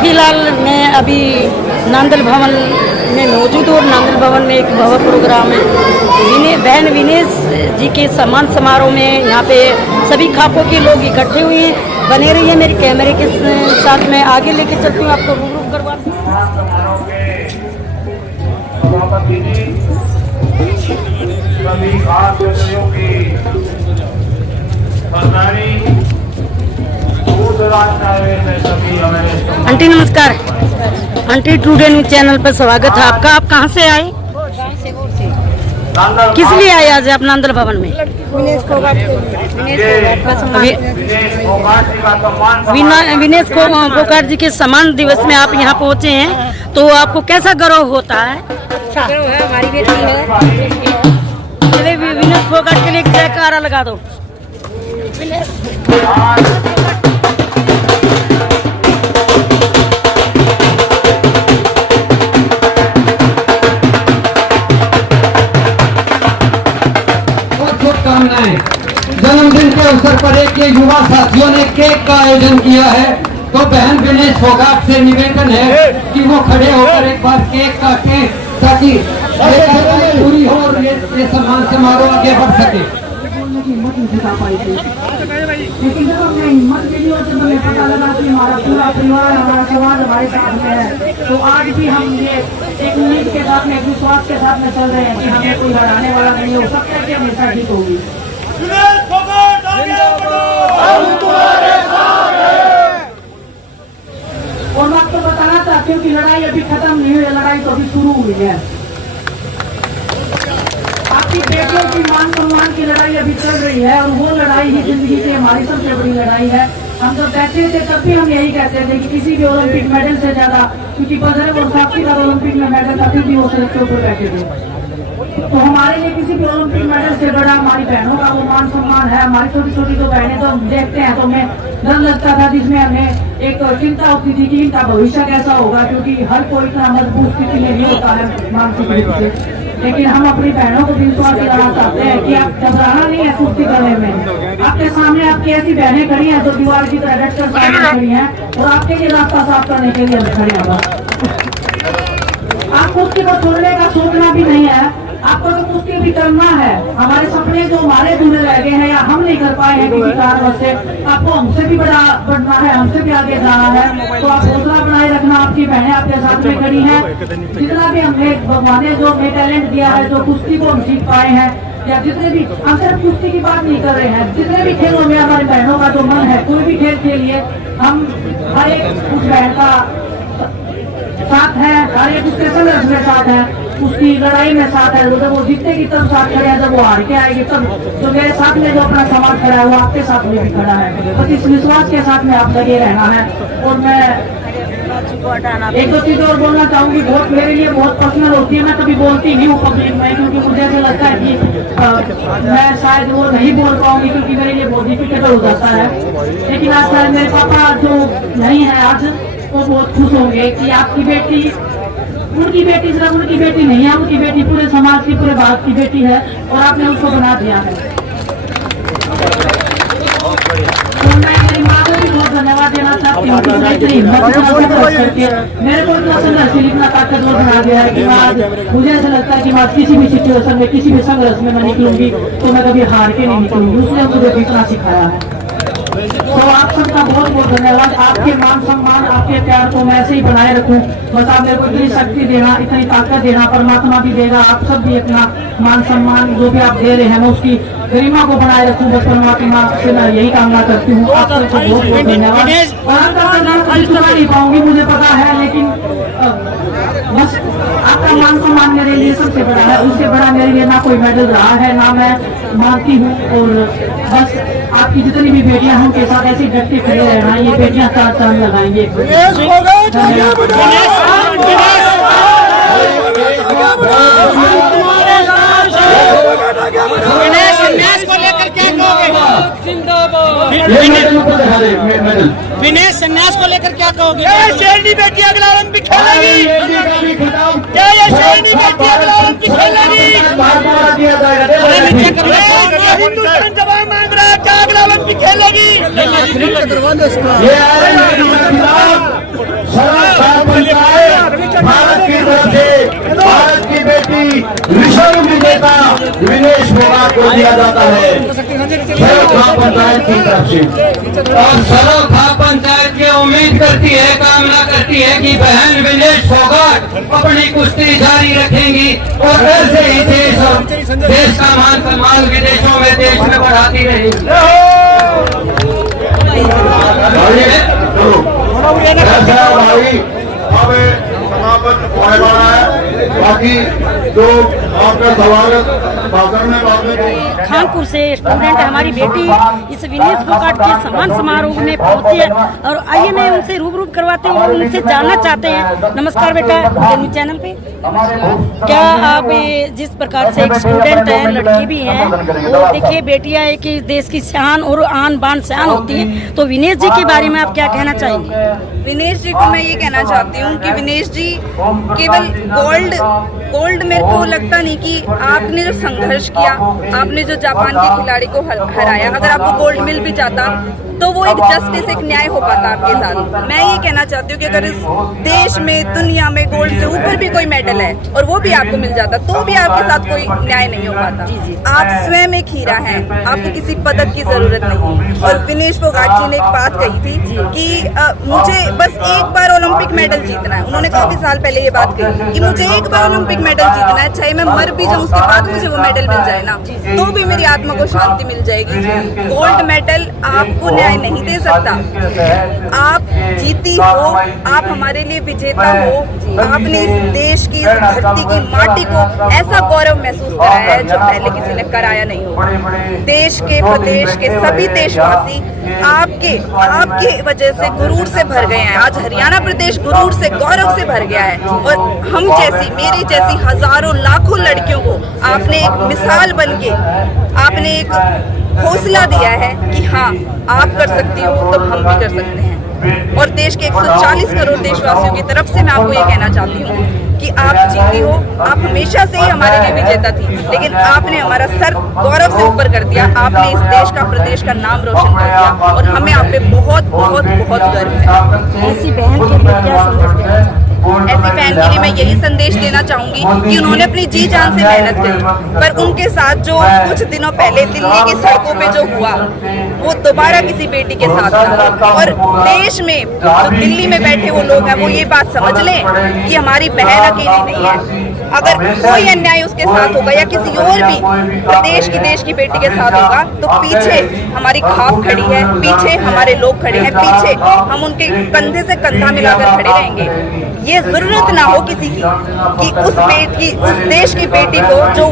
फिलहाल मैं अभी नांदल भवन में मौजूद हूँ और नांदल भवन में एक भव्य प्रोग्राम है बहन विनेश जी के सम्मान समारोह में। यहाँ पे सभी खापों के लोग इकट्ठे हुए हैं। बने रहिए मेरे कैमरे के साथ, मैं आगे लेके चलती हूँ आपको रूबरू करवा। आंटी नमस्कार। आंटी टुडे न्यूज चैनल पर स्वागत है आपका। आप कहाँ से आए? किस लिए आए आज आप नांदल भवन में? विनेश फोगाट जी के सम्मान दिवस में आप यहाँ पहुँचे हैं, तो आपको कैसा गर्व होता है? अच्छा है, हमारी बेटी है। चलिए विनेश फोगाट के लिए एक जयकारा लगा दो। जन्मदिन के अवसर पर एक युवा साथियों ने केक का आयोजन किया है, तो बहन विनेश फोगाट से निवेदन है कि वो खड़े होकर एक बार केक काटें ताकि पूरी हो और ये सम्मान समारोह आगे बढ़ सके। लेकिन जब हमने हिम्मत मिली और जब हमें पता लगा कि हमारा पूरा परिवार, हमारा समाज हमारे साथ में है, तो आज भी हम ये एक उम्मीद के साथ में, एक विश्वास के साथ में चल रहे हैं कि हमें कोई हराने वाला नहीं हो सकता है कि हमेशा जीत होगी। और मैं आपको बताना चाहती हूँ कि लड़ाई अभी खत्म नहीं हुई है, लड़ाई तो अभी शुरू हुई है। आपकी बेटियों की मान सम्मान की लड़ाई अभी चल रही है और वो लड़ाई ही जिंदगी की हमारी सबसे बड़ी लड़ाई है। हम जब बैठे थे तब भी हम यही कहते थे कि किसी भी ओलंपिक मेडल से ज्यादा, क्योंकि बजरंग और साक्षी का ओलंपिक में मेडल था, फिर भी वो सड़क के ऊपर बैठे थे। तो हमारे लिए किसी भी ओलंपिक मेडल से बड़ा हमारी बहनों का वो मान सम्मान है। हमारी छोटी छोटी जो बहनें तो हम देखते हैं तो हमें डर लगता था, जिसमें हमें एक चिंता होती थी कि इनका भविष्य कैसा होगा, क्योंकि हर कोई इतना मजबूत स्थिति में नहीं होता है मानसिक रूप से। लेकिन हम अपनी बहनों को विश्वास दिलाना चाहते हैं कि आप घबराना नहीं है कुश्ती करने में। आपके सामने आपकी ऐसी बहनें खड़ी हैं जो दीवार की तरह डट कर सामने खड़ी हैं और आपके लिए रास्ता साफ करने के लिए हम खड़े हैं। आप कुश्ती को छोड़ने का सोचना भी नहीं है, आपको तो कुश्ती भी करना है। हमारे सपने जो हमारे अधूरे रह गए हैं या हम नहीं कर पाए हैं किसी कारणवश से, आपको हमसे भी बड़ा बढ़ना है, हमसे भी आगे जाना है। तो आप हौसला बनाए रखना। आपकी बहनें आपके साथ में खड़ी हैं। जितना भी हमने भगवान ने जो हमें टैलेंट दिया है, जो कुश्ती को हम सीख पाए हैं, या जितने भी, हम सिर्फ कुश्ती की बात नहीं कर रहे हैं, जितने भी खेलों में हमारी बहनों का जो मन है, कोई भी खेल खेलिए, हम हर एक उस बहन का साथ है, हर एक उसके संघर्ष में साथ है, उसकी लड़ाई में साथ है। जब वो जीतने की तरफ साथ खड़े हैं, जब वो हार के आएगी तब जो मेरे साथ में जो अपना समाज खड़ा है वो आपके साथ में भी खड़ा है। बस इस विश्वास के साथ में आप लगे रहना है। और मैं एक दो चीज और बोलना चाहूंगी। बहुत मेरे लिए बहुत पर्सनल होती है, मैं कभी बोलती नहीं हूँ पब्लिक में, क्योंकि मुझे ऐसा लगता है कि मैं शायद वो नहीं बोल पाऊंगी, क्योंकि मेरे लिए बहुत डिफिकल्ट हो जाता है। लेकिन आज शायद मेरे पापा जो नहीं है आज, वो बहुत खुश होंगे कि आपकी बेटी, उनकी बेटी सिर्फ उनकी बेटी नहीं है, उनकी बेटी पूरे समाज की, पूरे भारत की बेटी है और आपने उसको बना दिया है। तो मैं मेरी माँ को भी बहुत धन्यवाद देना चाहती हूँ कि मेरे को इतना संघर्ष इतना ताकतवर बना दिया है कि आज मुझे ऐसा लगता है कि मैं किसी भी सिचुएशन में, किसी भी संघर्ष में मैं निकलूंगी तो मैं कभी हार के नहीं निकलूंगी। उसने मुझे इतना सिखाया है। तो आप सबका बहुत बहुत धन्यवाद। आपके मान सम्मान, आपके प्यार को मैं ऐसे ही बनाए रखूं। बस आप मेरे को इतनी शक्ति देना, इतनी ताकत देना, परमात्मा भी देगा। आप सब भी अपना मान सम्मान जो भी आप दे रहे हैं, मैं उसकी गरिमा को बनाए रखूं। बस परमात्मा से मैं यही कामना करती हूँ। आप सबको बहुत बहुत धन्यवाद। और नहीं पाऊंगी मुझे पता है, लेकिन बस आपका मान सम्मान मेरे लिए सबसे बड़ा है। उससे बड़ा मेरे लिए ना कोई मेडल रहा है, ना मैं मानती हूँ। और बस आपकी जितनी भी बेटियां हैं उनके साथ ऐसे डट के खड़े रहना। ये बेटियां चार चांद लगाएंगे। विनेश संन्यास को लेकर क्या कहोगे? शेरनी बेटी अगला ओलंपिक खेलेगी। क्या ये शेरनी बेटी अगला ओलंपिक खेलेगी? हिंदुस्तान जवाब मांग रहा है, क्या अगला ओलंपिक खेलेगी? को दिया जाता है ग्राम पंचायत की तरफ से। और सरोखा पंचायत की उम्मीद करती है, कामना करती है कि बहन विनेश फोगाट अपनी कुश्ती जारी रखेंगी और ऐसे ही देश का मान सम्मान विदेशों में देश में बढ़ाती रहेगी। भाई हमें समापन होने वाला है, बाकी जो आपका स्वागत भाषण में बातें खानपुर से स्टूडेंट है हमारी बेटी इस विनेश फोगाट के सम्मान समारोह में पहुंची है और आइए मैं उनसे रूबरू करवाते हैं और उनसे जानना चाहते हैं। नमस्कार बेटा, न्यूज चैनल पे क्या आप जिस प्रकार से एक स्टूडेंट है, लड़की भी है, वो देखिए बेटियां एक ही देश की शान और आन बान शान होती है, तो विनेश जी के बारे में आप क्या कहना चाहेंगे? विनेश जी को मैं ये कहना चाहती हूँ कि विनेश जी केवल गोल्ड मेरे को लगता नहीं कि आपने जो संघर्ष किया, आपने जो जापान के खिलाड़ी को हराया, अगर आपको गोल्ड मिल भी जाता तो वो एक जस्टिस, एक न्याय हो पाता आपके साथ। मैं ये कहना चाहती हूँ कि अगर इस देश में, दुनिया में गोल्ड से ऊपर भी कोई मेडल है और वो भी आपको मिल जाता तो भी आपके साथ कोई न्याय नहीं हो पाता। आप स्वयं एक हीरा हैं, आपको किसी पदक की जरूरत नहीं। और विनेश फोगाट जी ने एक बात कही थी कि मुझे बस एक बार ओलंपिक मेडल जीतना है। उन्होंने काफी साल पहले ये बात कही कि मुझे एक बार ओलंपिक मेडल जीतना है, चाहे मैं मर भी जाऊँ उसके बाद मुझे वो मेडल मिल जाए ना, तो भी मेरी आत्मा को शांति मिल जाएगी। गोल्ड मेडल आपको न्याय नहीं दे सकता। आप जीती हो, आप हमारे लिए विजेता हो, आपने इस देश की, इस धरती की माटी को ऐसा गौरव महसूस कराया है जो पहले किसी ने कराया नहीं हो। देश के, प्रदेश के सभी देशवासी आपके वजह से गुरूर से भर गए हैं। आज हरियाणा प्रदेश गुरूर से, गौरव से भर गया है और हम जैसी, मेरी जैसी हजारों लाखों लड़कियों को आपने एक मिसाल बनके, आपने एक हौसला दिया है कि हाँ आप कर सकती हो तो हम भी कर सकते हैं। और देश के 140 करोड़ देशवासियों की तरफ से मैं आपको ये कहना चाहती हूँ कि आप जीती हो। आप हमेशा से ही हमारे लिए विजेता थी, लेकिन आपने हमारा सर गौरव से ऊपर कर दिया। आपने इस देश का, प्रदेश का नाम रोशन कर दिया और हमें आप पे बहुत बहुत बहुत गर्व है। ऐसी बहन के लिए क्या संदेश देना चाहते हैं? ऐसी बहन के लिए मैं यही संदेश देना चाहूंगी कि उन्होंने अपनी जी जान से मेहनत करी, पर उनके साथ जो कुछ दिनों पहले दिल्ली की सड़कों पे जो हुआ वो दोबारा किसी बेटी के साथ ना। और देश में जो दिल्ली में बैठे वो लोग हैं वो ये बात समझ लें कि हमारी बहन अकेली नहीं है। अगर कोई अन्याय उसके साथ होगा या किसी और भी प्रदेश की, देश की बेटी के साथ होगा तो पीछे हमारी खाप खड़ी है, पीछे हमारे लोग खड़े हैं, पीछे हम उनके कंधे से कंधा मिलाकर खड़े रहेंगे। ये जरूरत ना हो किसी की कि उस देश की बेटी को जो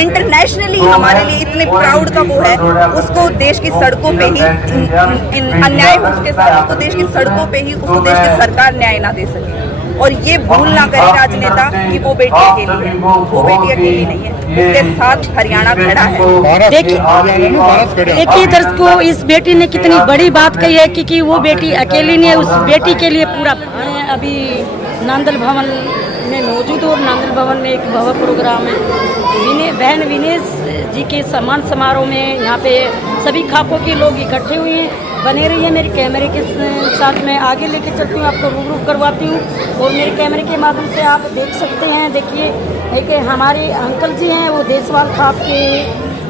इंटरनेशनली हमारे लिए इतने प्राउड का वो है, उसको देश की सड़कों पे ही अन्याय हो उसके साथ, उसको देश की सड़कों पे ही उसको देश की सरकार न्याय ना दे सके। और ये भूल ना करे राजनेता कि वो बेटी अकेली है, वो बेटी अकेली नहीं है, उसके साथ हरियाणा खड़ा है। देखिए दर्शकों, इस बेटी ने कितनी बड़ी बात कही है कि वो बेटी अकेली नहीं है, उस बेटी के लिए पूरा। अभी नांदल भवन में मौजूद और नांदल भवन में एक भव्य प्रोग्राम है। बहन विनेश जी के सम्मान समारोह में यहाँ पे सभी खापों के लोग इकट्ठे हुए हैं। बने रहिए, मेरे कैमरे के साथ मैं आगे लेके चलती हूँ, आपको रूबरू करवाती हूँ और मेरे कैमरे के माध्यम से आप देख सकते हैं। देखिए एक हमारे अंकल जी हैं, वो देशवाल खाप के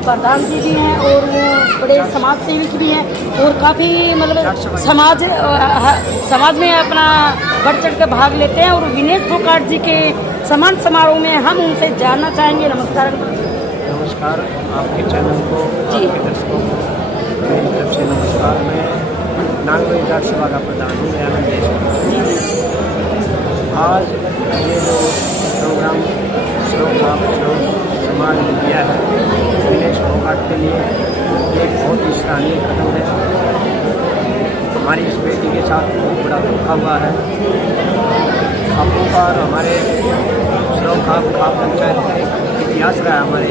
प्रधान जी भी हैं और वो बड़े समाज सेवक भी हैं और काफ़ी मतलब समाज में अपना बढ़ चढ़ कर भाग लेते हैं। और विनेश फोगाट जी के सम्मान समारोह में हम उनसे जानना चाहेंगे। नमस्कार। नमस्कार, आपके चैनल को, आपके दर्शकों को मेरी तरफ से नमस्कार। मैं नागरिक विकास सेवा का प्रधान हूँ हरियाणा देश। आज ये जो प्रोग्राम समाज ने किया है विनेश फोगाट के लिए, एक बहुत ही सराहनीय कदम है। हमारी इस बेटी के साथ बहुत बड़ा धोखा हुआ है। खापों का और हमारे खाप पंचायत का एक इतिहास रहा है हमारे,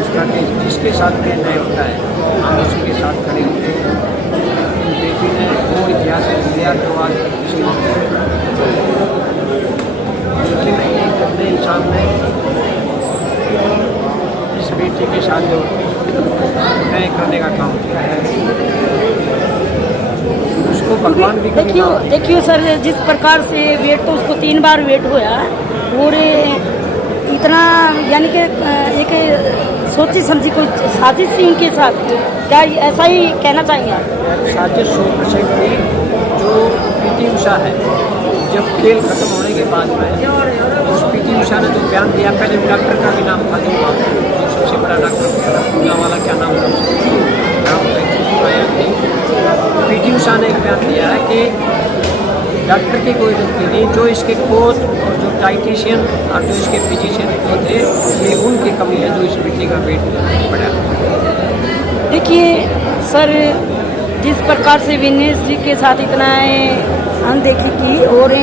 उसका कि जिसके साथ में न्याय होता है हम उसी के साथ खड़े होते हैं। बेटी ने वो इतिहास दिया तो आज किसी लेकिन एक अपने इंसान ने इस बेटी के साथ जो न्याय करने का काम किया है उसको भगवान भी देखिए सर, जिस प्रकार से वेट तो उसको 3 बार वेट हुआ और इतना यानी कि एक सोची समझी कोई साजिश थी इनके साथ, क्या ऐसा ही कहना चाहेंगे आप? साजिश से थी जो पीटी उषा है, जब खेल खत्म होने के बाद में उस पीटी उषा ने जो बयान दिया, पहले डॉक्टर का भी नाम था जो सबसे बड़ा डॉक्टर पूना वाला, क्या नाम था पीटी उषा ने एक बयान दिया है कि डॉक्टर की कोई गलती नहीं, जो इसके कोच और जो डाइटिशियन और जो इसके फिजिशियन जो थे ये उनकी कमी है जो इस बेटी का वेट बढ़ा। देखिए सर, जिस प्रकार से विनेश जी के साथ इतना अनदेखी की, और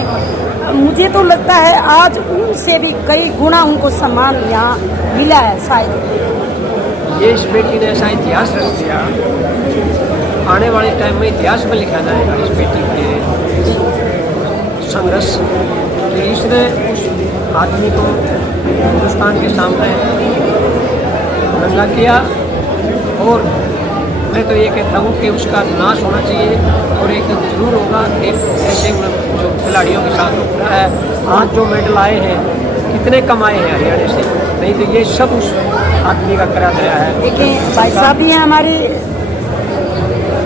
मुझे तो लगता है आज उनसे भी कई गुना उनको सम्मान यहाँ मिला है शायद। ये इस बेटी ने ऐसा इतिहास रच दिया, आने वाले टाइम में इतिहास में लिखा जाएगा इस बेटी के संघर्ष कि इसने उस आदमी को हिंदुस्तान के सामने नंगा किया। और मैं तो ये कहता हूँ कि उसका नाश होना चाहिए, और एक दिन जरूर होगा कि ऐसे जो खिलाड़ियों के साथ होता है। आज जो मेडल आए हैं कितने कम आए हैं हरियाणा से, नहीं तो ये सब उस आदमी का करा गया है। देखिए भाई साहब भी हैं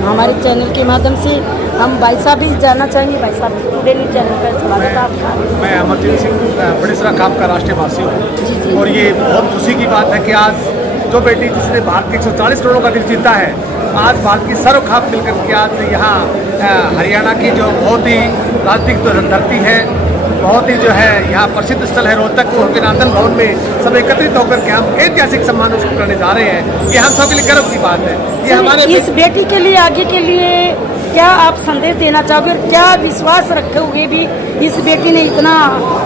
हमारे चैनल के माध्यम से, हम भाई साहब भी जानना चाहेंगे। भाई साहब डेली चैनल पर स्वागत है आपका। मैं अमरजीत सिंह बड़ेसरा खाप का राष्ट्रीय वासी हूँ, और ये बहुत खुशी की बात है कि आज जो बेटी जिसने भारत के 140 करोड़ों का दिल जीता है, आज भारत की सर्व खाप मिलकर के आज यहाँ हरियाणा की जो बहुत ही राजनीतिक धरती है, बहुत ही जो है यहाँ प्रसिद्ध स्थल है रोहतक, और अभिनंदन भवन में सब एकत्रित होकर के हम ऐतिहासिक सम्मान उसको करने जा रहे हैं। ये हम सब के लिए गर्व की बात है। ये हमारे इस बेटी के लिए आगे के लिए क्या आप संदेश देना चाहोगे, और क्या विश्वास रखोगे भी इस बेटी ने इतना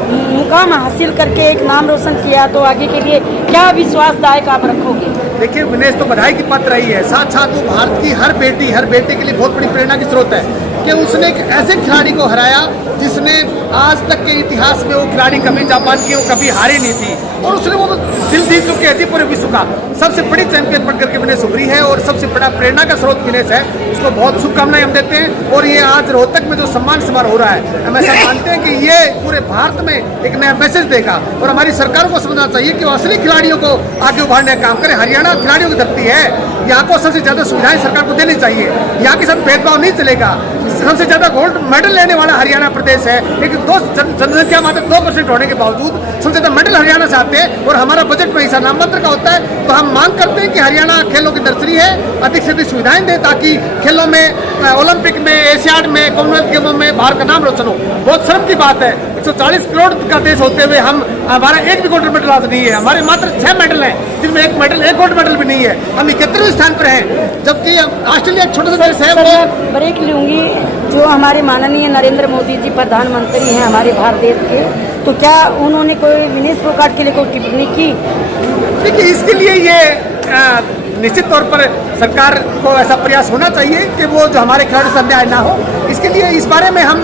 मुकाम हासिल करके एक नाम रोशन किया, तो आगे के लिए क्या विश्वासदायक आप रखोगे? देखिए, विनेश तो बधाई की पात्र रही है, साथ साथ वो भारत की हर बेटे के लिए बहुत बड़ी प्रेरणा की स्रोत है कि उसने एक ऐसे खिलाड़ी को हराया जिसने आज तक के इतिहास में वो खिलाड़ी कभी जापान की वो कभी हारी नहीं थी, और उसने वो दिल जीत चुकी है पूरे विश्व का सबसे बड़ी चैंपियन बनकर के विनेश उभरी है, और सबसे बड़ा प्रेरणा का स्रोत विनेश है। उसको बहुत शुभकामनाएं हम देते हैं। और ये आज रोहतक में जो सम्मान समारोह हो रहा है, हम ऐसा मानते हैं कि ये पूरे भारत में एक नया मैसेज देगा, और हमारी सरकार को समझना चाहिए कि वो असली खिलाड़ियों को आगे उभारने का काम करे। हरियाणा खिलाड़ियों की धरती है, यहाँ को सबसे ज्यादा सुविधाएं सरकार को देनी चाहिए, यहाँ के साथ भेदभाव नहीं चलेगा। सबसे ज्यादा गोल्ड मेडल लेने वाला हरियाणा प्रदेश है, लेकिन जनसंख्या मात्र 2% होने के बावजूद सबसे ज्यादा मेडल हरियाणा से आते हैं, और हमारा बजट में हिस्सा नाममात्र का होता है। तो हम मांग करते हैं कि हरियाणा खेलों की नर्सरी है, अधिक से अधिक सुविधाएं दे, ताकि खेलों में ओलंपिक में, एशियाड में, कॉमनवेल्थ गेमों में भारत का नाम रोशन हो। बहुत शर्म की बात है, 140 करोड़ का देश होते हुए हमारा एक भी गोल्ड मेडल आज नहीं है। हमारे मात्र 6 मेडल हैं, जिनमें एक गोल्ड मेडल भी नहीं है। हम 71वें स्थान पर हैं, जबकि ऑस्ट्रेलिया छोटा सा देश है। वो ब्रेक लूंगी। जो हमारे माननीय नरेंद्र मोदी जी प्रधानमंत्री हैं हमारे भारत देश के, तो क्या उन्होंने कोई विनेश फोगाट के लिए कोई टिप्पणी की? देखिए, इसके लिए ये निश्चित तौर पर सरकार को ऐसा प्रयास होना चाहिए कि वो जो हमारे खिलाड़ियों से अन्याय ना हो। इसके लिए इस बारे में हम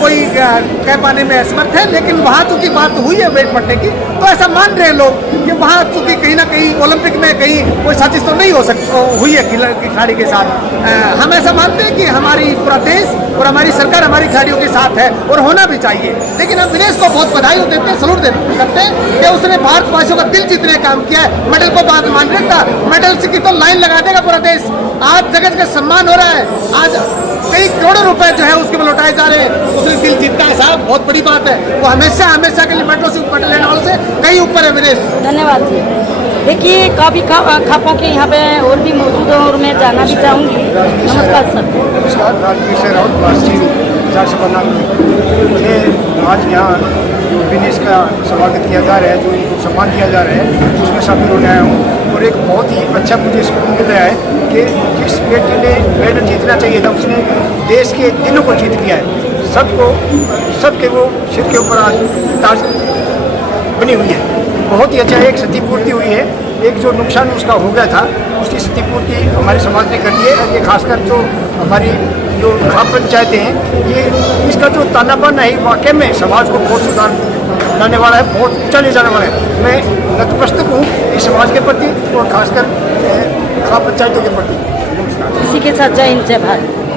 कोई कह पाने में असमर्थ है, लेकिन वहाँ चूंकि बात हुई है वेट बढ़ने की, तो ऐसा मान रहे हैं लोग कि वहाँ चूंकि कहीं ना कहीं ओलंपिक में कहीं कोई साजिश तो नहीं हो सकती हुई है खिलाड़ी के साथ। हम ऐसा मानते हैं कि हमारी पूरा देश और हमारी सरकार हमारी खिलाड़ियों के साथ है, और होना भी चाहिए। लेकिन हम विनेश को बहुत बधाई देते हैं, सलूट करते हैं कि उसने भारतवासियों का दिल जीतने का काम किया है। मेडल को बात मान रखता, मेडल की तो लाइन लगा देगा पूरा देश। आज जगह जगह सम्मान हो रहा है, आज कई करोड़ों रुपए जो है उसके में लौटाए जा रहे हैं। उसने दिल जीता है साहब, बहुत बड़ी बात है। वो हमेशा के लिए मेडलों से मेडल लेने वालों से कहीं ऊपर है विनेश। धन्यवाद जी। देखिए, काफ़ी खापों के यहाँ पे और भी मौजूद हैं, और मैं जानना भी चाहूँगी। नमस्कार सर। नमस्कार, राजवीर से राउत वासी आज यहाँ जो विनेश का स्वागत किया जा रहा है, जो इनको सम्मान दिया जा रहा है, उसमें शामिल होने आया हूँ। और एक बहुत ही अच्छा मुझे इसको मिल रहा है कि जिस बेटी ने मेडल जीतना चाहिए था, उसने देश के दिलों को जीत लिया है। सबके वो सिर के ऊपर आज ताज बनी हुई है। बहुत ही अच्छा, एक क्षतिपूर्ति हुई है। एक जो नुकसान उसका हो गया था, उसकी क्षतिपूर्ति हमारे समाज ने कर दी है। ये खासकर जो हमारी जो खाप पंचायतें हैं, ये इसका जो तानाबाना है वाकई में समाज को बहुत सुधार लाने वाला है, बहुत ऊंचा ले जाने वाला है। मैं नतमस्तक हूँ इस समाज के प्रति, और खासकर खाप पंचायतों के प्रति। इसी के साथ जय हिंद, जय भारत।